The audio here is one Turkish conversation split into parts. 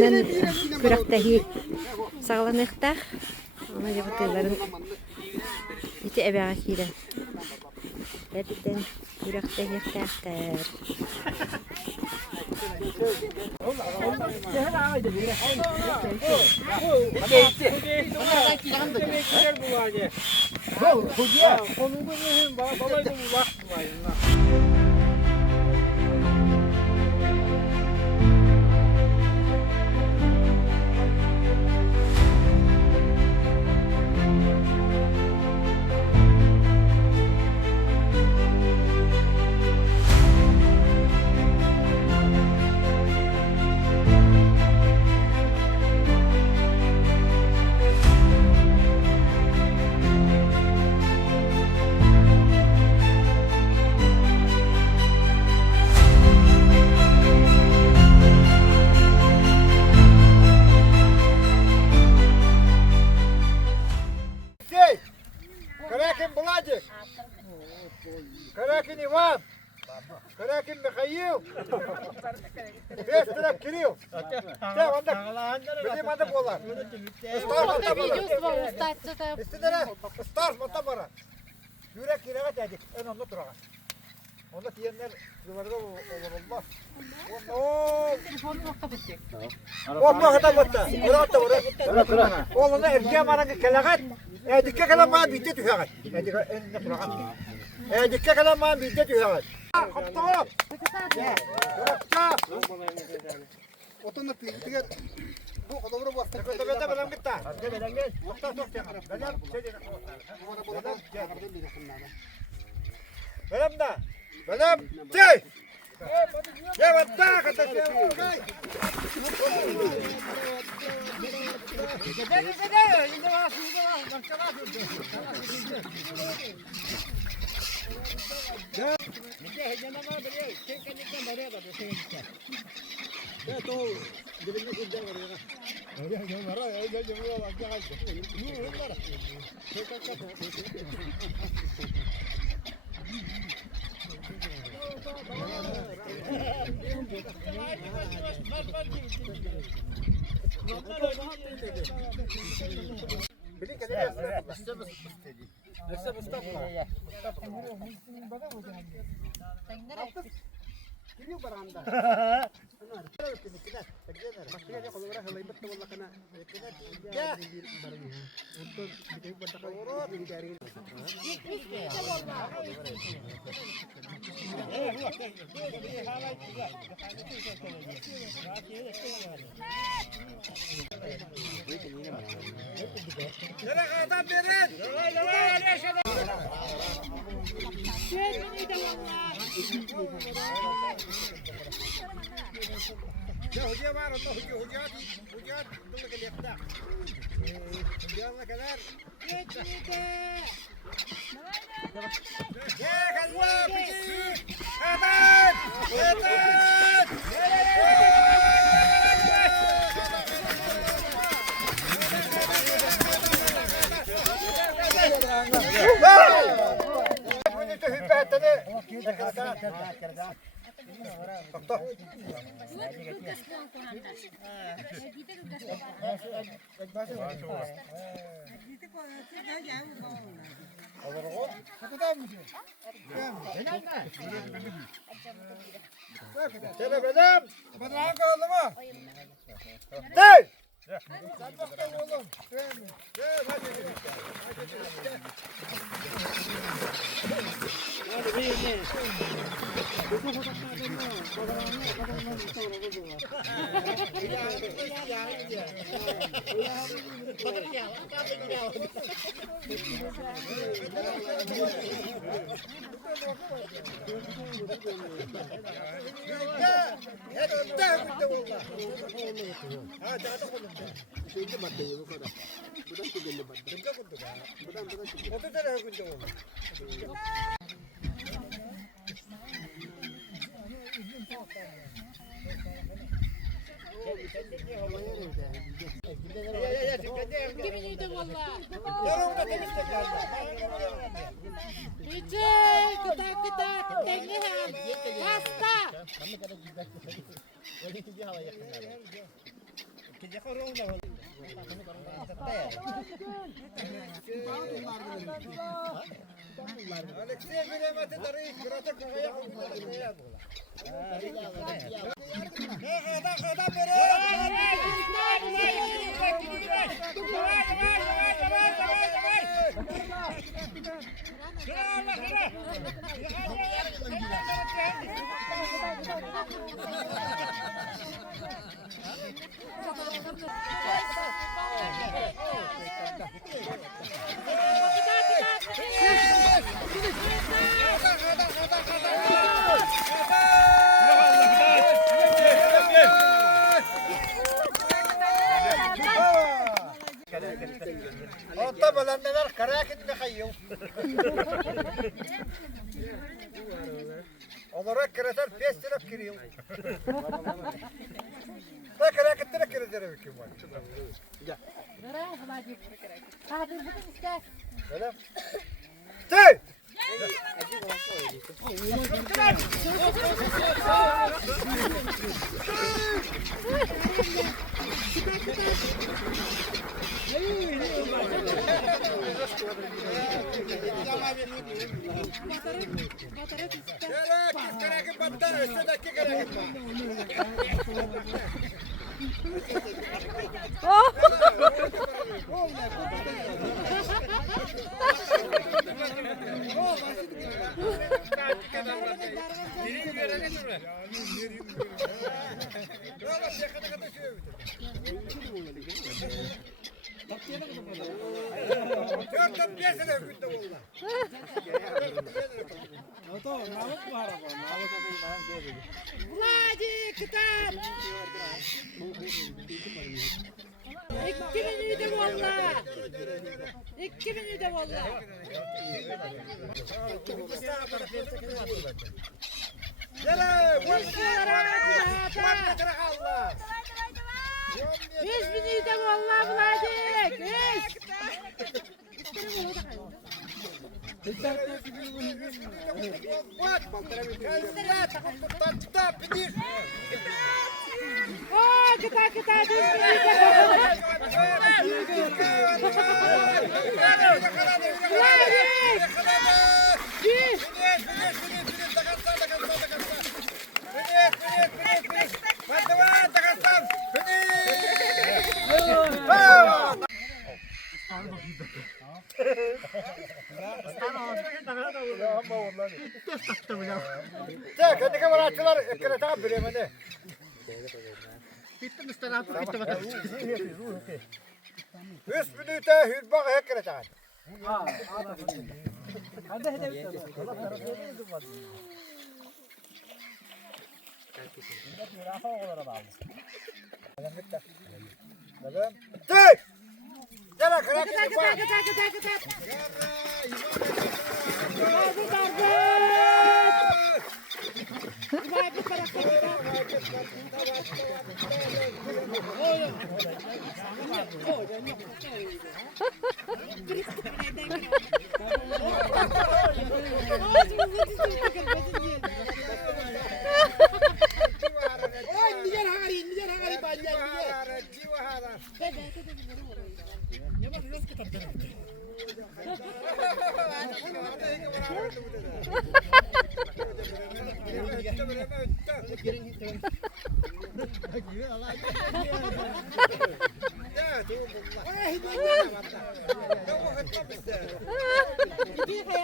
Ondan kürektehi sağlanıqtaq. Ona yapıtlarının iti ebeğe kire. Hepten kürektehi yıqtaqtır. Каракин Владик, Каракин Иван, Каракин Михаил, Бестеров Кирилл. Все, анда, bizim adı bolar. İstediler, star mata bara. Yürek yürek dedik, en onda durağa. Onda diyenler duvarda olur olmaz. Allah kadar batta. Orada orada. Oğluna erkeğe marangı kelagat. Dikkat kalan bana bitti tüyagat. Dikkat kalan bana bitti tüyagat. Kaptan. Yorukça. Otanla tiger. Bu kadar bastı. Kadar belam gitti. Belam gel. Muhtar çok yakın. Belam şey değil. Belam da. Belam. Şey. Ya batta kata şey. Ya hoca var onda hoca dur gel yapta. Hoca kadar. Ya kalma peki. Aman! Şöyle benim. Bana kaldı mı? Hey! Sen bakalım oğlum. Gel hadi. Hadi bir ne? Kiminiydi valla? Yorumda demiştim ben. Hicay, kıta, tengihem, hasta. Alexey bilemedi darıyı kırata kıraya koyuyor. Orta belendeler karakin de kayıyor. Olarak kırasar pes taraf kiriyor. Ne karakin de kırasar bir kim var. Öyle. Hey! Vladi kitap. 2 minüde valla. 2 minüde valla. Yere! Beş minüde valla Vladi. Beş. О, kita Cek, hadi kameratçılar ekrana biremedi. Bitti müstelahatı bitti bakalım. 100 minüte hüt bak ekrana. Cek! Gel ekrana.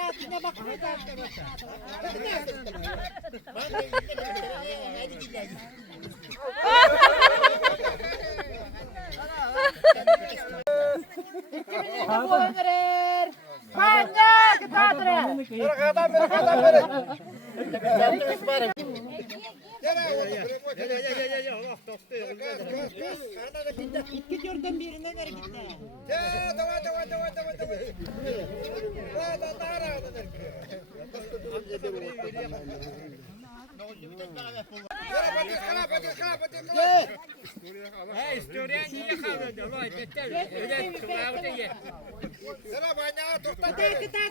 hayatına bakmadan. İki yurdan birine ver gitti.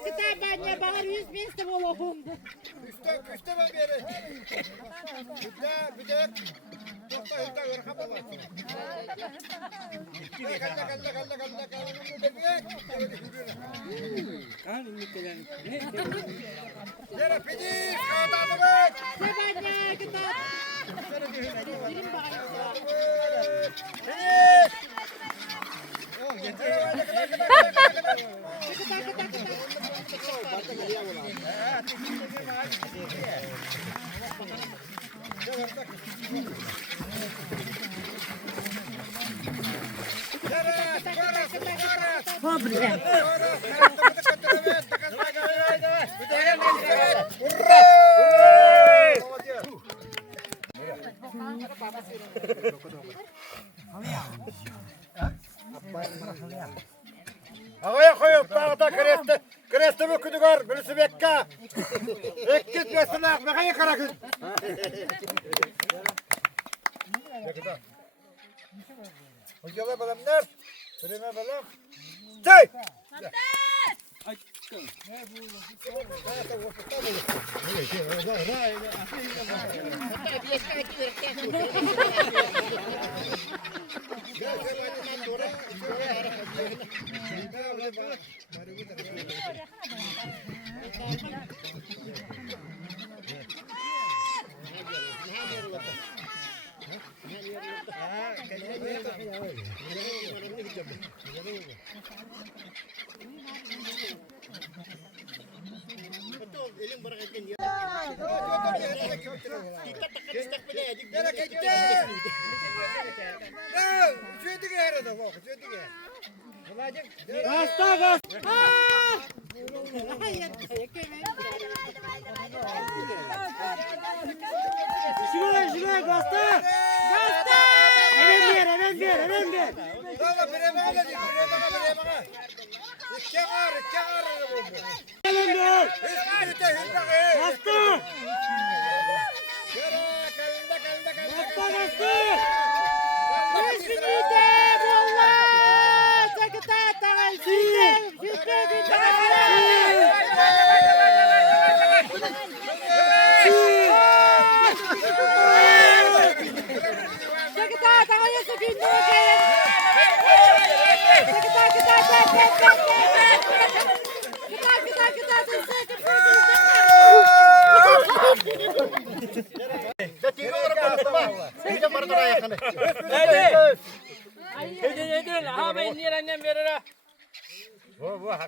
Kita banyak banget 100 bin sebolahum. Üste mi beri? Bir de tokta hütta ver kapı var. Sebanya kita. Pobre. Havaya koyup dağda kreste mi küdügar, birisi bekka. Ekkit besine, mekayı karakız. Hocalar balamlar, birime balam. Çay! Şuraya göster. Hemen ver.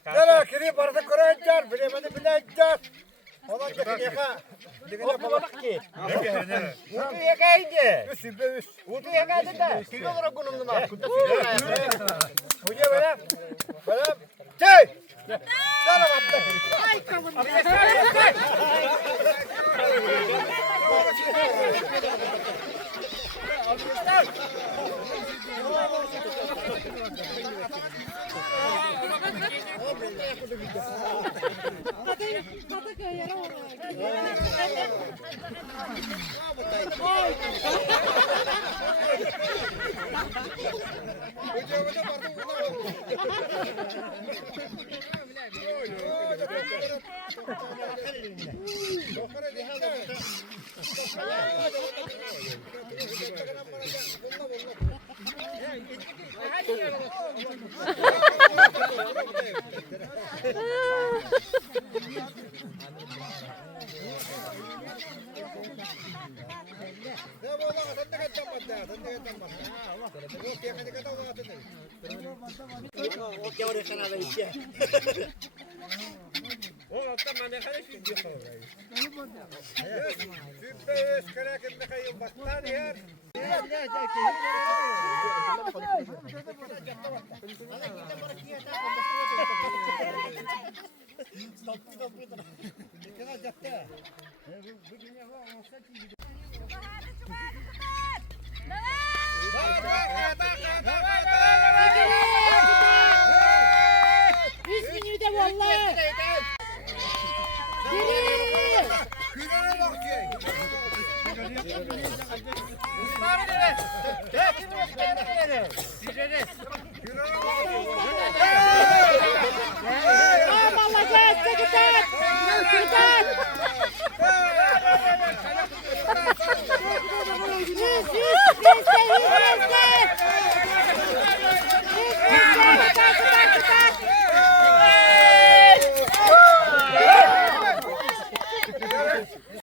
Yara kiri barda koyacağız, bilemedi bileceğiz. Olan yaka. Okumadık ki. Utu yakaydı. Utu yakaydı da. Kilo olarak konumlu mu? Hoca bana. Çay. Sana battı. Ay kavun. Hey!